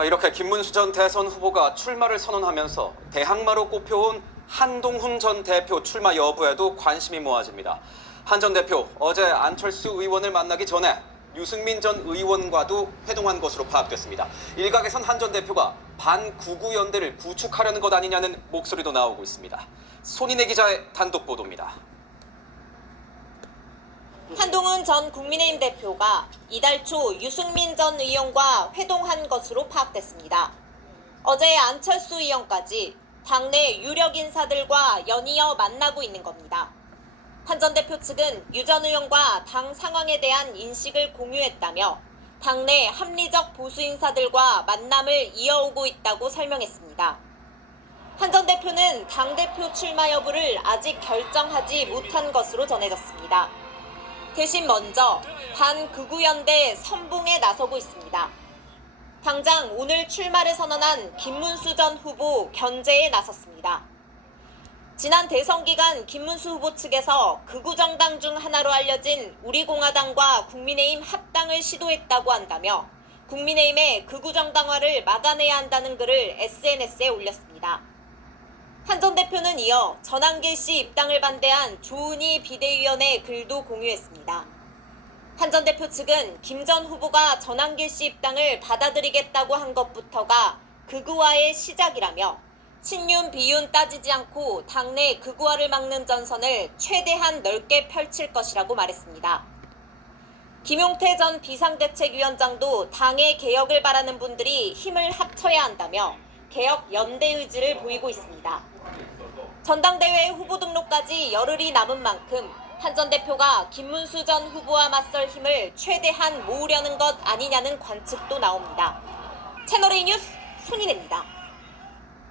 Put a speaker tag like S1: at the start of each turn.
S1: 아, 이렇게 김문수 전 대선 후보가 출마를 선언하면서 대항마로 꼽혀온 한동훈 전 대표 출마 여부에도 관심이 모아집니다. 한 전 대표 어제 안철수 의원을 만나기 전에 유승민 전 의원과도 회동한 것으로 파악됐습니다. 일각에선 한 전 대표가 반구구 연대를 구축하려는 것 아니냐는 목소리도 나오고 있습니다. 손인혜 기자의 단독 보도입니다.
S2: 한동훈 전 국민의힘 대표가 이달 초 유승민 전 의원과 회동한 것으로 파악됐습니다. 어제 안철수 의원까지 당내 유력 인사들과 연이어 만나고 있는 겁니다. 한 전 대표 측은 유 전 의원과 당 상황에 대한 인식을 공유했다며 당내 합리적 보수 인사들과 만남을 이어오고 있다고 설명했습니다. 한 전 대표는 당대표 출마 여부를 아직 결정하지 못한 것으로 전해졌습니다. 대신 먼저 반극우연대 선봉에 나서고 있습니다. 당장 오늘 출마를 선언한 김문수 전 후보 견제에 나섰습니다. 지난 대선 기간 김문수 후보 측에서 극우 정당 중 하나로 알려진 우리공화당과 국민의힘 합당을 시도했다고 한다며 국민의힘의 극우 정당화를 막아내야 한다는 글을 SNS에 올렸습니다. 한 전 대표는 이어 전한길 씨 입당을 반대한 조은희 비대위원의 글도 공유했습니다. 한 전 대표 측은 김 전 후보가 전한길 씨 입당을 받아들이겠다고 한 것부터가 극우화의 시작이라며 친윤 비윤 따지지 않고 당내 극우화를 막는 전선을 최대한 넓게 펼칠 것이라고 말했습니다. 김용태 전 비상대책위원장도 당의 개혁을 바라는 분들이 힘을 합쳐야 한다며 개혁 연대 의지를 보이고 있습니다. 전당대회 후보 등록까지 열흘이 남은 만큼 한전 대표가 김문수 전 후보와 맞설 힘을 최대한 모으려는 것 아니냐는 관측도 나옵니다. 채널A 뉴스 손인혜입니다.